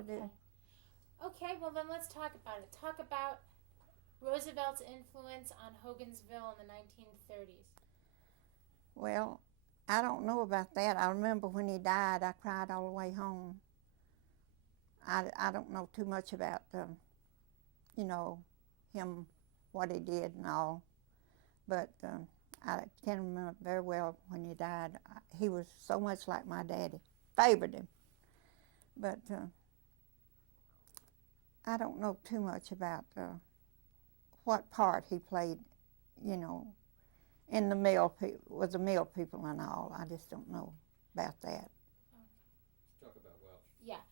to do. Okay, well then let's talk about it. Talk about Roosevelt's influence on Hogansville in the 1930s. Well, I don't know about that. I remember when he died, I cried all the way home. I don't know too much about, him, what he did and all. But I can remember very well when he died. He was so much like my daddy. Favored him. But I don't know too much about what part he played, in the with the mill people and all. I just don't know about that. Let's talk about Welsh. Yeah.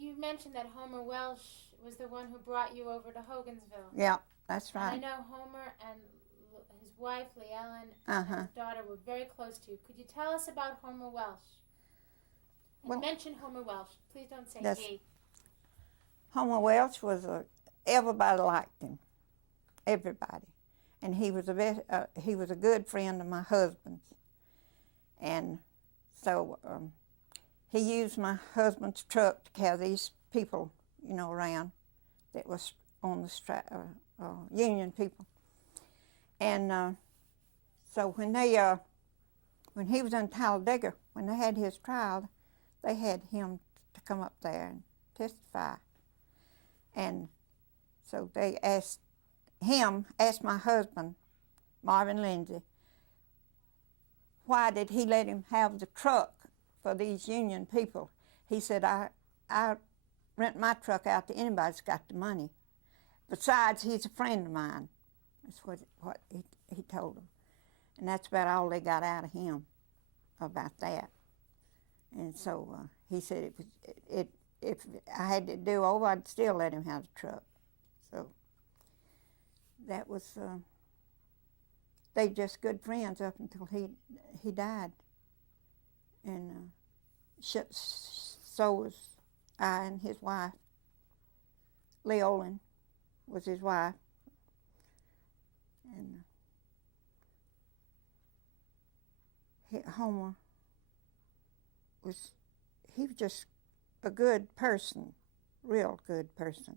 You mentioned that Homer Welsh was the one who brought you over to Hogansville. Yeah, that's right. And I know Homer and his wife, Lee Ellen, Uh-huh. and his daughter were very close to you. Could you tell us about Homer Welsh? And mention Homer Welsh. Please don't say he. Homer Welsh was everybody liked him. Everybody. And he was a good friend of my husband's. And so he used my husband's truck to carry these people, around that was on the union people. And so when he was in Talladega, when they had his trial, they had him to come up there and testify. And so they asked my husband, Marvin Lindsey, why did he let him have the truck for these union people? He said, I rent my truck out to anybody that's got the money. Besides, he's a friend of mine. That's what he told them. And that's about all they got out of him about that. And so he said if I had to do over, I'd still let him have the truck. So that was, they just good friends up until he died. And so was I and his wife. Lee Olin was his wife. And Homer was just a good person, real good person.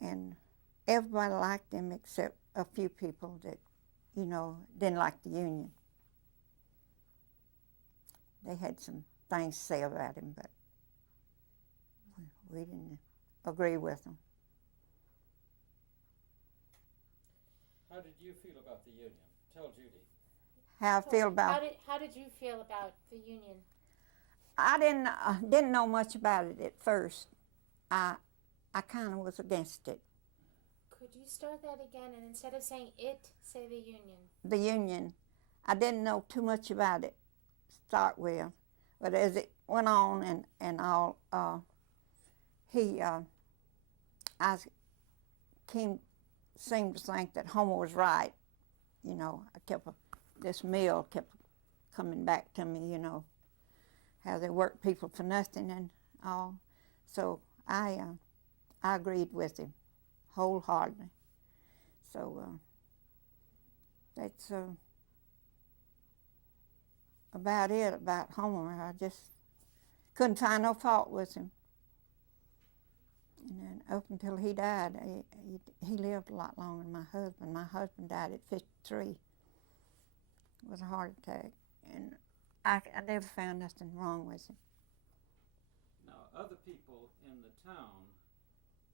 And everybody liked him except a few people that, didn't like the union. They had some things to say about him, but we didn't agree with them. How did you feel about the union? Tell Judy. How did you feel about the union? I didn't know much about it at first. I kind of was against it. Could you start that again, and instead of saying it, say the union? The union. I didn't know too much about it to start with, but as it went on and all, I seemed to think that Homer was right. This mill kept coming back to me, how they work people for nothing and all. So I agreed with him wholeheartedly. So that's about it about Homer. I just couldn't find no fault with him. And then up until he died, he lived a lot longer than my husband. My husband died at 53. It was a heart attack. And I never found nothing wrong with him. Now, other people in the town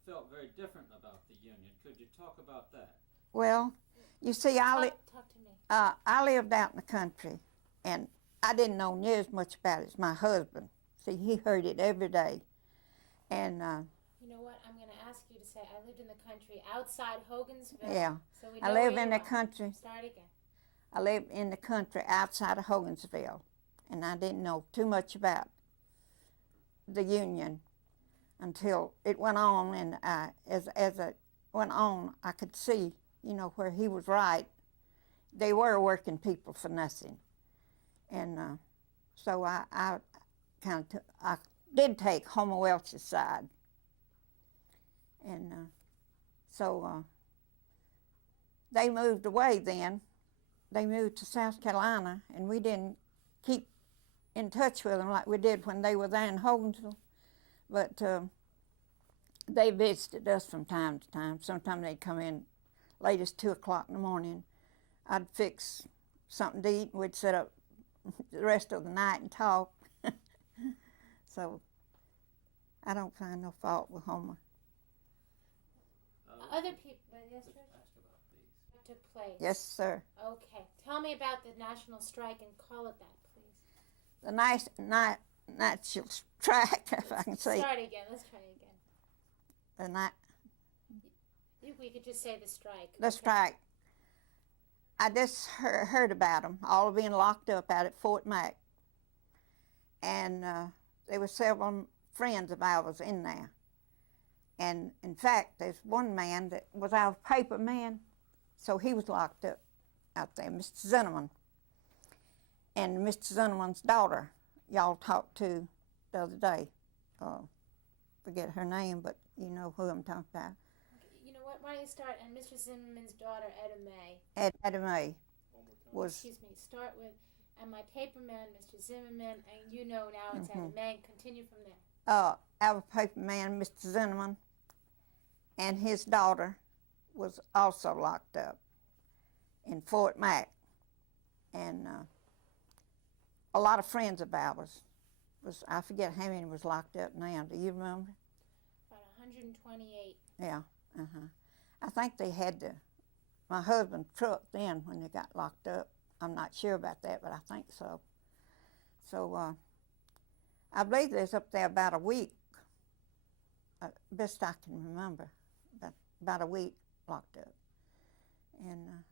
felt very different about the union. Could you talk about that? Well, you see, Talk to me. I lived out in the country, and I didn't know near as much about it as my husband. See, he heard it every day. And you know what? I'm going to ask you to say, I lived in the country outside Hogansville. Yeah. So we know I live where in you the are. country. Start again. I lived in the country outside of Hogansville, and I didn't know too much about the union until it went on, and as it went on, I could see, where he was right. They were working people for nothing, and so I did take Homer Welch's side, and so they moved away then. They moved to South Carolina, and we didn't keep in touch with them like we did when they were there in Hogansville. But they visited us from time to time. Sometimes they'd come in late as 2 o'clock in the morning. I'd fix something to eat, and we'd sit up the rest of the night and talk. So I don't find no fault with Homer. Other people, yes, sir? Ask about these. Took place. Yes, sir. Okay. Tell me about the national strike and call it that, please. The national strike, if I can say. Start again. Let's try again. The night. We could just say the strike. The strike. I just heard about them, all being locked up out at Fort Mac. And there were several friends of ours in there. And in fact, there's one man that was our paper man, so he was locked up out there, Mr. Zimmerman. And Mr. Zimmerman's daughter, y'all talked to the other day. Forget her name, but you know who I'm talking about. You know what? Why don't you start? And Mr. Zimmerman's daughter, Etta May. Etta May was. Excuse me. Start with, and my paper man, Mr. Zimmerman, and you know now it's Etta May. Continue from there. Our paper man, Mr. Zimmerman, and his daughter was also locked up in Fort Mac. And a lot of friends of ours I forget how many was locked up now. Do you remember? About 128. Yeah. I think they had my husband's truck then when they got locked up. I'm not sure about that, but I think so. So I believe they was up there about a week. Best I can remember, about a week locked up. And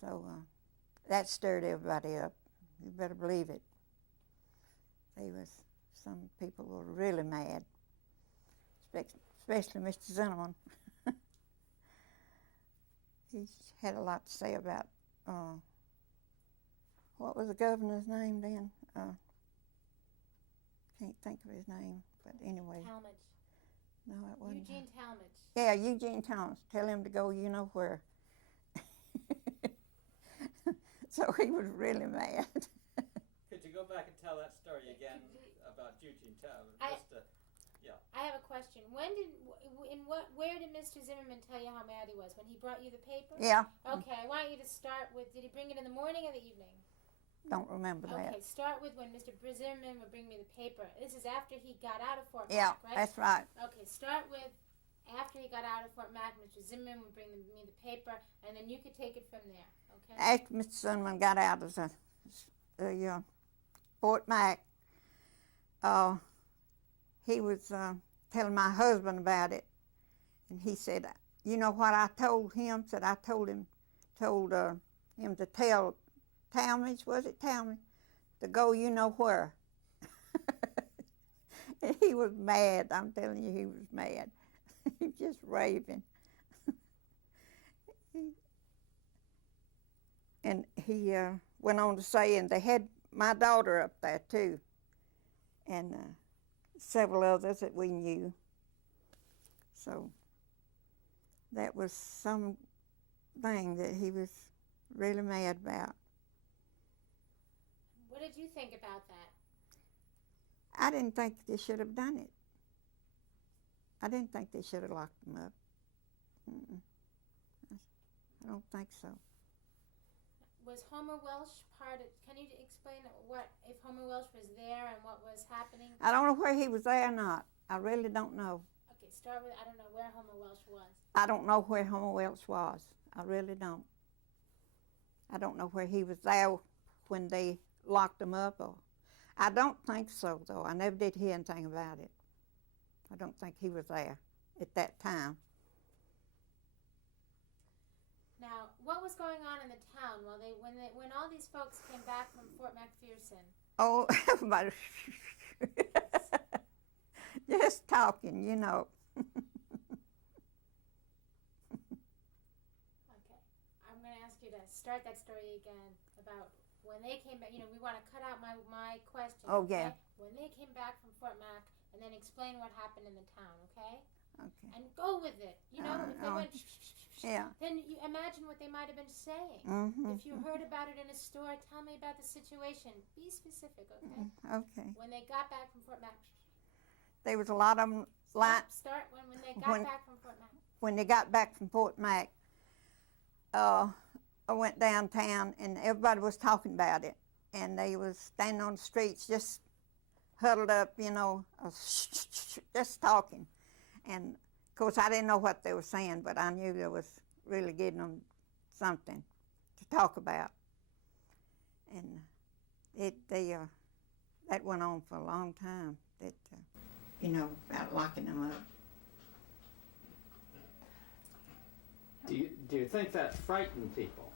so that stirred everybody up. You better believe it. Some people were really mad, especially Mr. Zimmerman. He had a lot to say about, what was the governor's name then? Can't think of his name, but anyway. Talmadge. No, it wasn't. Eugene Talmadge. Yeah, Eugene Talmadge. Tell him to go you know where. So he was really mad. Could you go back and tell that story again about Eugene Talmadge? I have a question. Where did Mr. Zimmerman tell you how mad he was? When he brought you the paper? Yeah. Okay, I want you to start with, did he bring it in the morning or the evening? Don't remember that. Okay, start with when Mr. Zimmerman would bring me the paper. This is after he got out of Fort Yeah, Mac, right? that's right. Okay, start with after he got out of Fort Mac, Mr. Zimmerman would bring me the paper, and then you could take it from there, okay? After Mr. Zimmerman got out of the Fort Mac, he was telling my husband about it, and he said, "You know what I told him?" Said I told him to tell Talmadge, was it Talmadge, to go you know where. And he was mad. I'm telling you, he was mad. He just raving. And he went on to say, and they had my daughter up there too, and several others that we knew. So that was something that he was really mad about. What did you think about that? I didn't think they should have done it. I didn't think they should have locked him up. I don't think so. Was Homer Welsh part of, can you explain if Homer Welsh was there and what was happening? I don't know where he was there or not. I really don't know. Okay, start with, I don't know where Homer Welsh was. I don't know where Homer Welsh was. I really don't. I don't know where he was there when they locked him up. I don't think so, though. I never did hear anything about it. I don't think he was there at that time. Now, what was going on in the town when all these folks came back from Fort McPherson? Oh, everybody, just talking, you know. Okay, I'm going to ask you to start that story again about when they came back. You know, we want to cut out my question. Oh, okay? yeah. When they came back from Fort Mac, and then explain what happened in the town, okay? Okay. And go with it. You know, if they went, yeah. then you imagine what they might have been saying. Mm-hmm. If you heard about it in a store, tell me about the situation. Be specific, okay? Okay. When they got back from Fort Mac. there was a lot of them Start when they got back from Fort Mac. when they got back from Fort Mac. I went downtown and everybody was talking about it, and they was standing on the streets just huddled up, you know, just talking. And of course I didn't know what they were saying, but I knew they was really getting them something to talk about. And that went on for a long time. You know, about locking them up. Do you think that frightened people?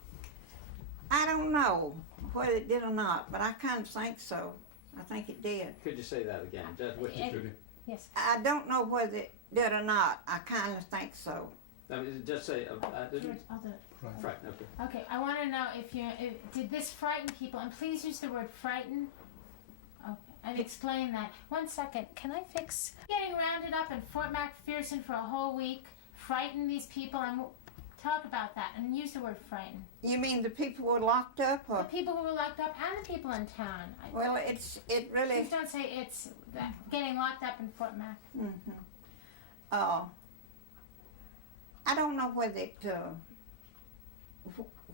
I don't know whether it did or not, but I kind of think so. I think it did. Could you say that again? Judy? Yes. I don't know whether it did or not. I kind of think so. I mean, just say, George, I'll do it. frightened, okay. Okay, I want to know if did this frighten people, and please use the word frighten. Okay, and explain that. 1 second, can I fix getting rounded up in Fort McPherson for a whole week? Frighten these people and talk about that and use the word frighten. You mean the people were locked up, The or? people who were locked up and the people in town. Well, it really. Please don't say it's getting locked up in Fort Mac. Mm-hmm. I don't know whether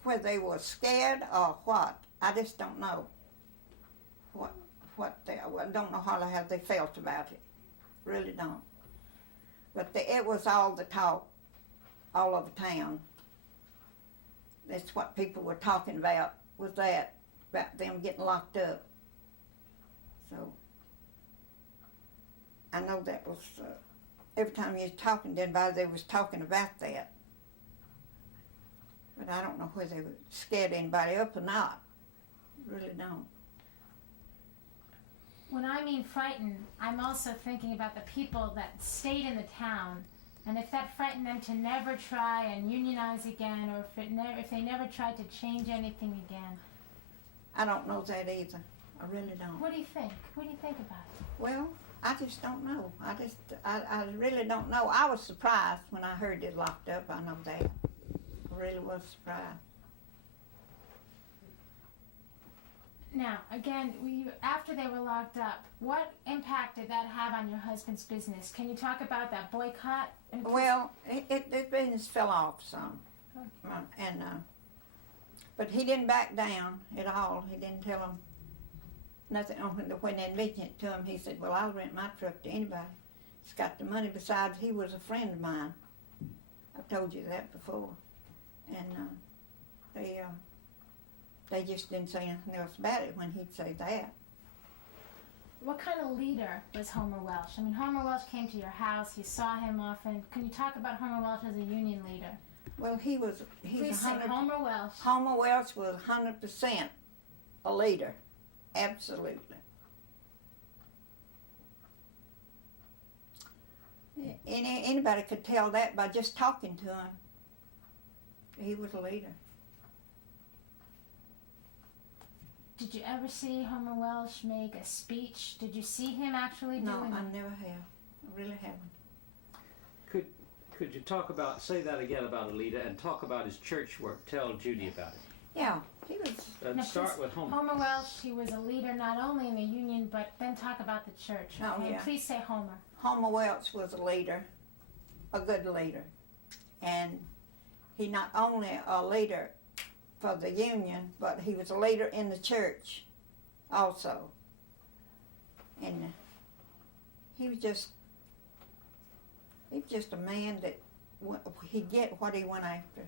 whether they were scared or what. I just don't know what they. I don't know how they felt about it. Really don't. But it was all the talk, all over town. That's what people were talking about. Was that about them getting locked up? So I know that was. Every time you was talking to anybody, they was talking about that. But I don't know whether they scared anybody up or not. Really don't. When I mean frightened, I'm also thinking about the people that stayed in the town, and if that frightened them to never try and unionize again, or if they never tried to change anything again. I don't know that either. I really don't. What do you think? What do you think about it? Well, I just don't know. I really don't know. I was surprised when I heard it locked up. I know that. I really was surprised. Now, again, after they were locked up, what impact did that have on your husband's business? Can you talk about that boycott? Well, the business fell off some, but he didn't back down at all. He didn't tell them nothing. When they mentioned it to him, he said, "Well, I'll rent my truck to anybody that's got the money." Besides, he was a friend of mine. I've told you that before, and they just didn't say anything else about it when he'd say that. What kind of leader was Homer Welsh? I mean, Homer Welsh came to your house. You saw him often. Can you talk about Homer Welsh as a union leader? Well, he's Please say Homer Welsh. Homer Welsh was 100% a leader, absolutely. Anybody could tell that by just talking to him. He was a leader. Did you ever see Homer Welsh make a speech? Did you see him actually No, doing I it? never have. I really haven't. Could you say that again about a leader and talk about his church work? Tell Judy about it. Yeah, he was. And No, start please, with Homer. Homer Welsh, he was a leader not only in the union, but then talk about the church. Oh, Okay? yeah. Please say Homer. Homer Welsh was a leader, a good leader. And he not only a leader for the union, but he was a leader in the church also. And he was just a man that he'd get what he went after.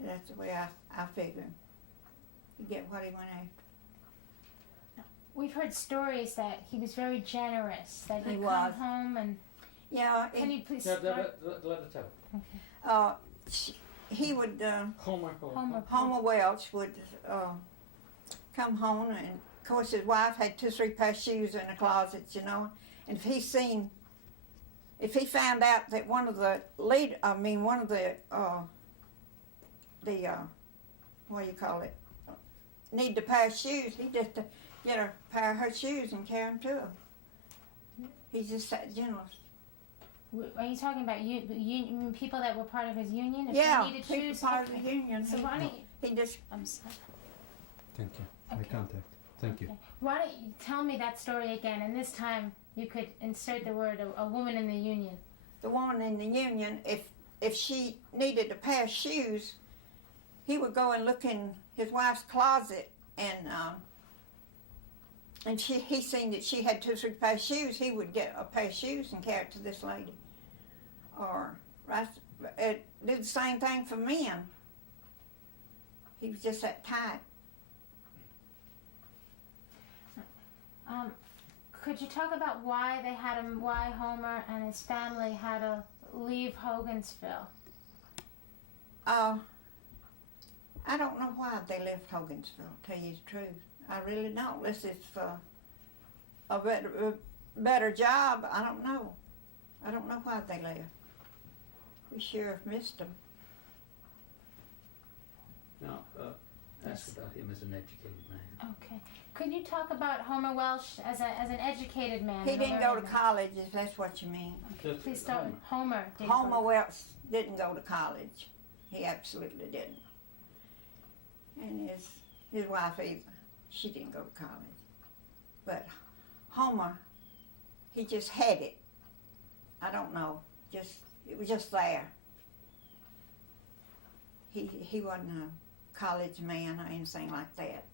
That's the way I figure him. He'd get what he went after. We've heard stories that he was very generous, that He he'd come was. home and... Yeah, Can you please Let start? it tell. Okay. he would, Homer. Homer Welsh would come home, and of course his wife had 2 or 3 pairs of shoes in the closets, you know. And if he found out that one of the what do you call it, needed a pair of shoes, he'd just get a pair of her shoes and carry them to her. He's just that generous. Are you talking about people that were part of his union? If Yeah, they needed people shoes? part Okay. of the union. So why don't you... He just I'm sorry. Thank you. Okay. My contact. Thank you. Okay. Why don't you tell me that story again, and this time you could insert the word a woman in the union. The woman in the union, if she needed a pair of shoes, he would go and look in his wife's closet, and he seen that she had 2 or 3 pairs of shoes. He would get a pair of shoes and carry it to this lady. Or it did the same thing for men. He was just that tight. Could you talk about why Homer and his family had to leave Hogansville? I don't know why they left Hogansville, to tell you the truth. I really don't. Unless it's for a better job, I don't know. I don't know why they left. We sure have missed them. Now, ask about him as an educated man. Okay. Could you talk about Homer Welsh as an educated man? He didn't go to college, if that's what you mean. Okay. Please start with Homer. Homer Welsh didn't go to college. He absolutely didn't. And his wife either. She didn't go to college. But Homer, he just had it. I don't know. It was just there. He wasn't a college man or anything like that.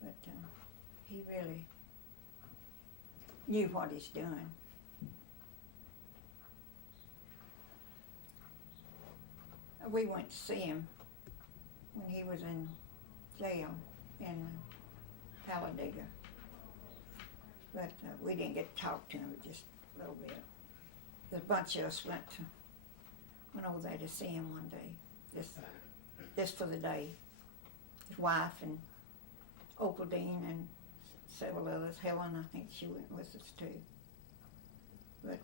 But he really knew what he's doing. We went to see him when he was in jail in Talladega. But we didn't get to talk to him, just a little bit. A bunch of us went over there to see him one day, just for the day. His wife and Opaldine and several others. Helen, I think she went with us too. But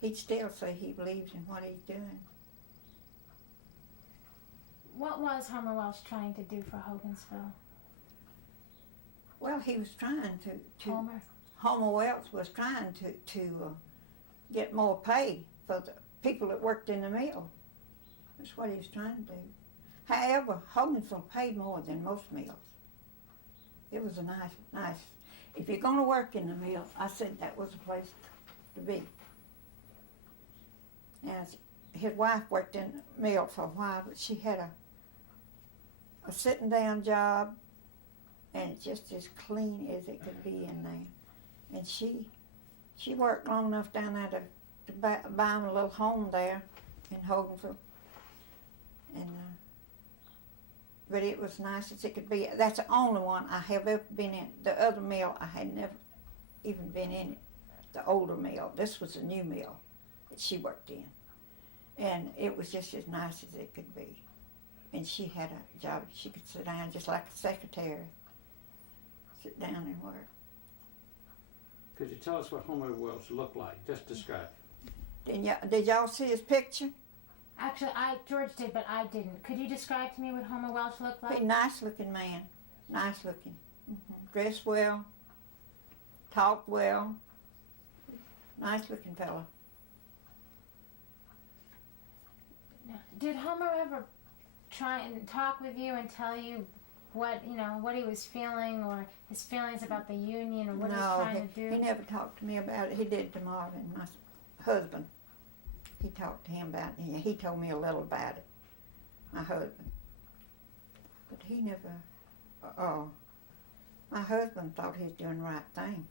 he'd still say he believes in what he's doing. What was Homer Welsh trying to do for Hogansville? Well, he was trying to Homer Welsh was trying to get more pay for the people that worked in the mill. That's what he was trying to do. However, Hogansville paid more than most mills. It was a nice. If you're going to work in the mill, I said that was a place to be. And his wife worked in the mill for a while, but she had a sitting down job, and just as clean as it could be in there. And she worked long enough down there to buy him a little home there in Hogansville. And but it was nice as it could be. That's the only one I have ever been in. The other mill, I had never even been in it. The older mill. This was a new mill that she worked in. And it was just as nice as it could be. And she had a job. She could sit down just like a secretary. Sit down and work. Could you tell us what Homer Welsh looked like? Just describe it. Did y'all see his picture? Actually, George did, but I didn't. Could you describe to me what Homer Welsh looked like? He's a nice-looking man. Nice-looking. Dressed well. Talked well. Nice-looking fella. Did Homer ever try and talk with you and tell you what he was feeling, or his feelings about the union, or what he was trying to do? He never talked to me about it. He did to Marvin, my husband. He talked to him about it. He told me a little about it, my husband. But he never, my husband thought he was doing the right thing.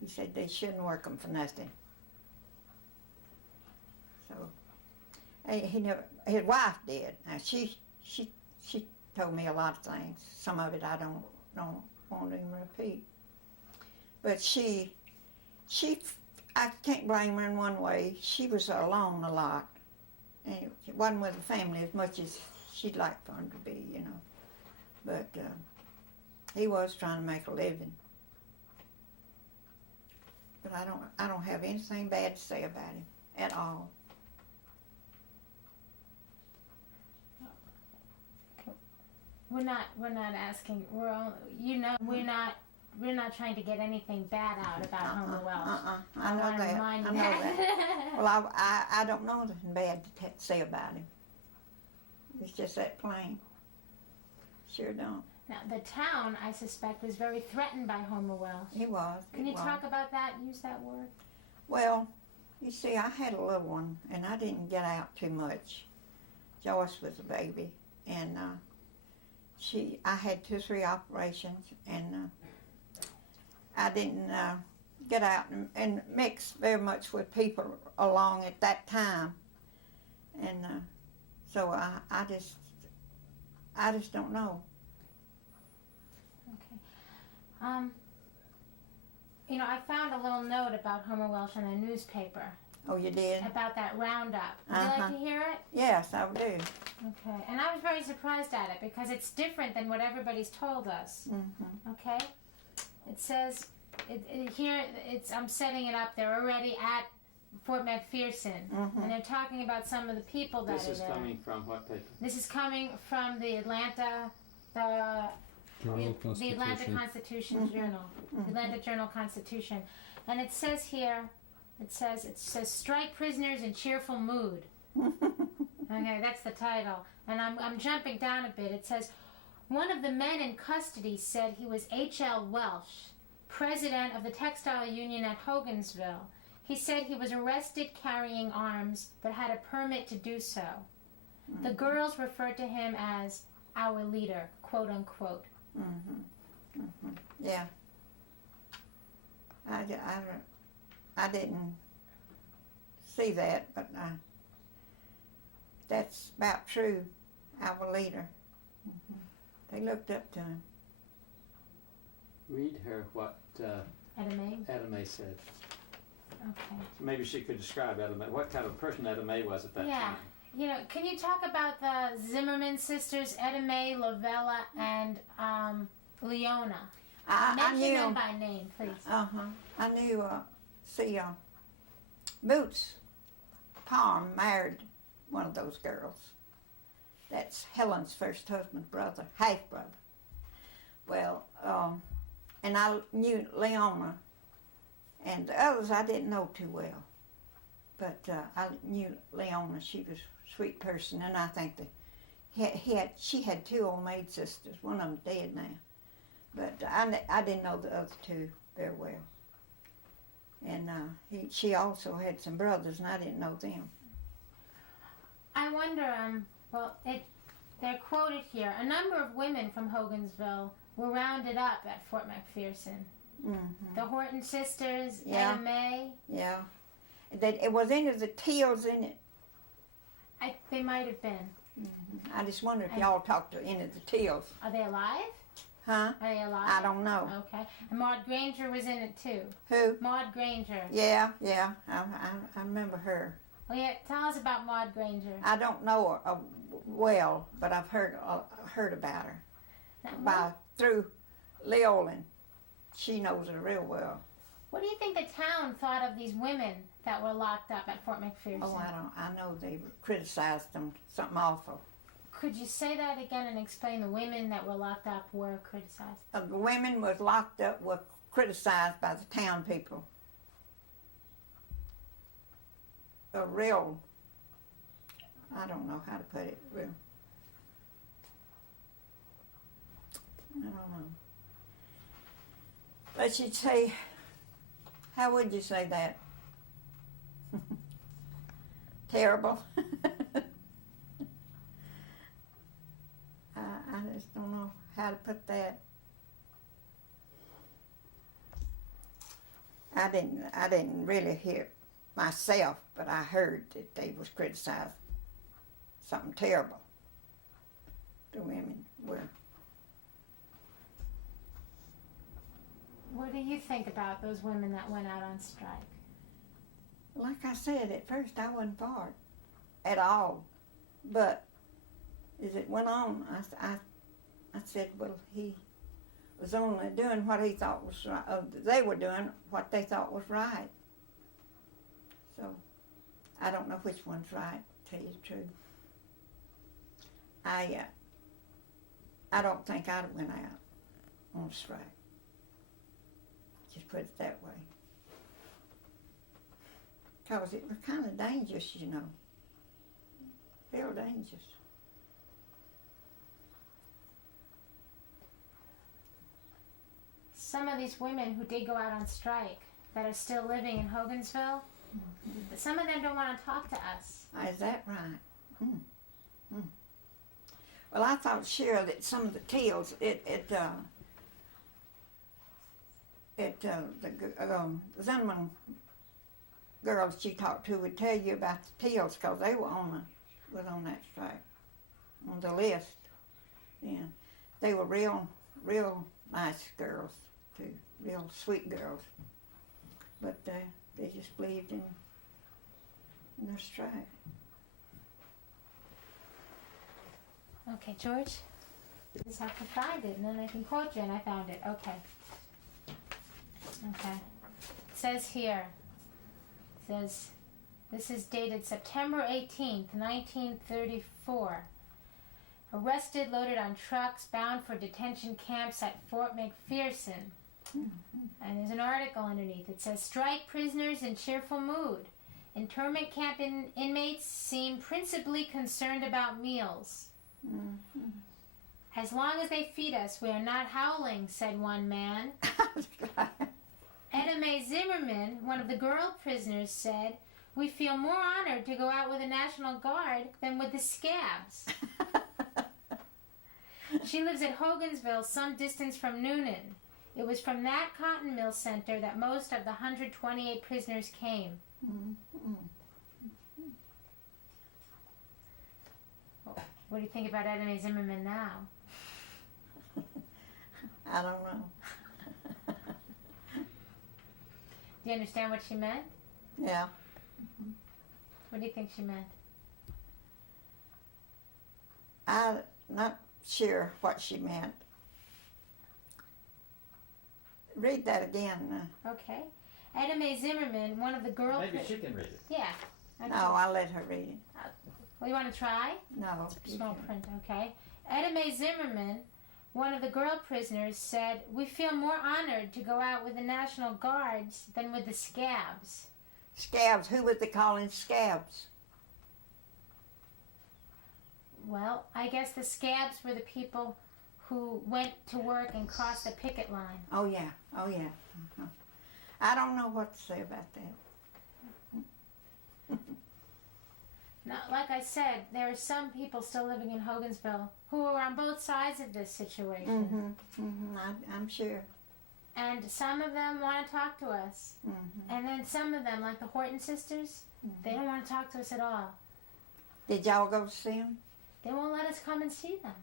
He said they shouldn't work them for nothing. So, he never, his wife did. Now, she told me a lot of things. Some of it I don't want to even repeat. But I can't blame her in one way. She was alone a lot. And it wasn't with the family as much as she'd like for him to be, But he was trying to make a living. But I don't have anything bad to say about him at all. We're not asking. We're not trying to get anything bad out about Homer Welsh. I know that. I know that. Well, I don't know nothing bad to say about him. It's just that plain. Sure don't. Now, the town, I suspect, was very threatened by Homer Welsh. He was. Can you talk about that? Use that word. Well, you see, I had a little one, and I didn't get out too much. Joyce was a baby, and I had 2 or 3 operations, and I didn't get out and mix very much with people along at that time, and so I just don't know. Okay. You know, I found a little note about Homer Welsh in a newspaper. Oh, you did? About that roundup. Would you like to hear it? Yes, I do. Okay. And I was very surprised at it because it's different than what everybody's told us. Mm-hmm. Okay? It says, I'm setting it up. They're already at Fort McPherson. Mm-hmm. And they're talking about some of the people that This are is there. coming from what paper? This is coming from the Atlanta Constitution Mm-hmm. Journal. Mm-hmm. Atlanta Journal-Constitution. And it says here, it says strike prisoners in cheerful mood. Okay, that's the title. And I'm jumping down a bit. It says, one of the men in custody said he was H.L. Welsh, president of the textile union at Hogansville. He said he was arrested carrying arms, but had a permit to do so. The girls referred to him as our leader, quote unquote. Mm-hmm. Mm-hmm. Yeah. I didn't see that, but that's about true. Our leader. Mm-hmm. They looked up to him. Read her what Etta May said. Okay. Maybe she could describe Etta May. What kind of person Etta May was at that time? You know, can you talk about the Zimmerman sisters, Etta May, Lavella, and Leona? I knew them by name, please. I knew. Boots Palm married one of those girls. That's Helen's first husband's brother, half brother. Well, and I knew Leona, and the others I didn't know too well. But I knew Leona. She was a sweet person, and I think that she had 2 old maid sisters. One of them dead now, but I didn't know the other 2 very well. And she also had some brothers, and I didn't know them. I wonder, they're quoted here. A number of women from Hogansville were rounded up at Fort McPherson. Mm-hmm. The Horton Sisters, Yeah. Etta May. Yeah. That it was any of the Teals in it. They might have been. Mm-hmm. I just wonder if y'all talked to any of the Teals. Are they alive? Huh? Are they alive? I don't know. Okay. And Marc Granger was in it too. Who? Marc Granger. Yeah. I remember her. Well, yeah, tell us about Marc Granger. I don't know her well, but I've heard about her. Now, Through Leolin. She knows her real well. what do you think the town thought of these women that were locked up at Fort McPherson? Oh, I know they criticized them something awful. Could you say that again and explain the women that were locked up were criticized? The women was locked up were criticized by the town people. A real, I don't know how to put it, real. I don't know. But you'd say, how would you say that? Terrible. I just don't know how to put that. I didn't really hear it myself, but I heard that they was criticized something terrible. The women were. What do you think about those women that went out on strike? Like I said, at first I wasn't for it at all. But as it went on, I said, well, he was only doing what he thought was right. They were doing what they thought was right. So I don't know which one's right, to tell you the truth. I don't think I'd have went out on strike. Just put it that way. Because it was kind of dangerous, you know. Real dangerous. some of these women who did go out on strike that are still living in Hogansville, some of them don't want to talk to us. Is that right? Well, I thought sure that some of the tales, the Zimmerman girls she talked to would tell you about the tales because they were on that strike, on the list. Yeah, they were real nice girls too, real sweet girls. But they just believed in their strike. Okay, George? Just have to find it, and then I can quote you, and I found it. Okay. Okay. It says here, this is dated September 18th, 1934. Arrested, loaded on trucks, bound for detention camps at Fort McPherson. And there's an article underneath. It says, strike prisoners in cheerful mood. Internment camp inmates seem principally concerned about meals. As long as they feed us, we are not howling, said one man. Edda Mae Zimmerman, one of the girl prisoners, said, we feel more honored to go out with the National Guard than with the scabs. She lives at Hogansville, some distance from Noonan. It was from that cotton mill center that most of the 128 prisoners came. What do you think about Edda Mae Zimmerman now? I don't know. Do you understand what she meant? Yeah. What do you think she meant? I'm not sure what she meant. Read that again. Okay. Edda Mae Zimmerman, one of the girl... Maybe she can read it. Yeah. Okay. No, I'll let her read it. Well, you want to try? No. Small print, okay. Edda Mae Zimmerman, one of the girl prisoners, said, we feel more honored to go out with the National Guards than with the scabs. Scabs? Who was they calling scabs? Well, I guess the scabs were the people who went to work and crossed the picket line. Oh, yeah. Oh, yeah. I don't know what to say about that. Now, like I said, there are some people still living in Hogansville who are on both sides of this situation. I'm sure. And some of them want to talk to us. And then some of them, like the Horton Sisters, they don't want to talk to us at all. Did y'all go see them? They won't let us come and see them.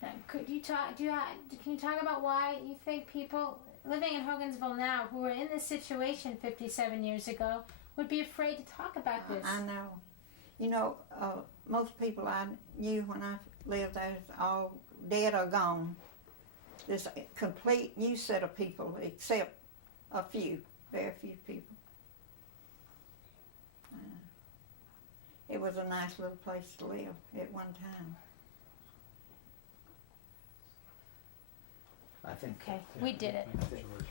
Now, could you talk? Can you talk about why you think people living in Hogansville now, who were in this situation 57 years ago, would be afraid to talk about this? I know. You know, most people I knew when I lived there is all dead or gone. There's a complete new set of people, except a few, very few people. It was a nice little place to live at one time. I think. Okay, we did it. George.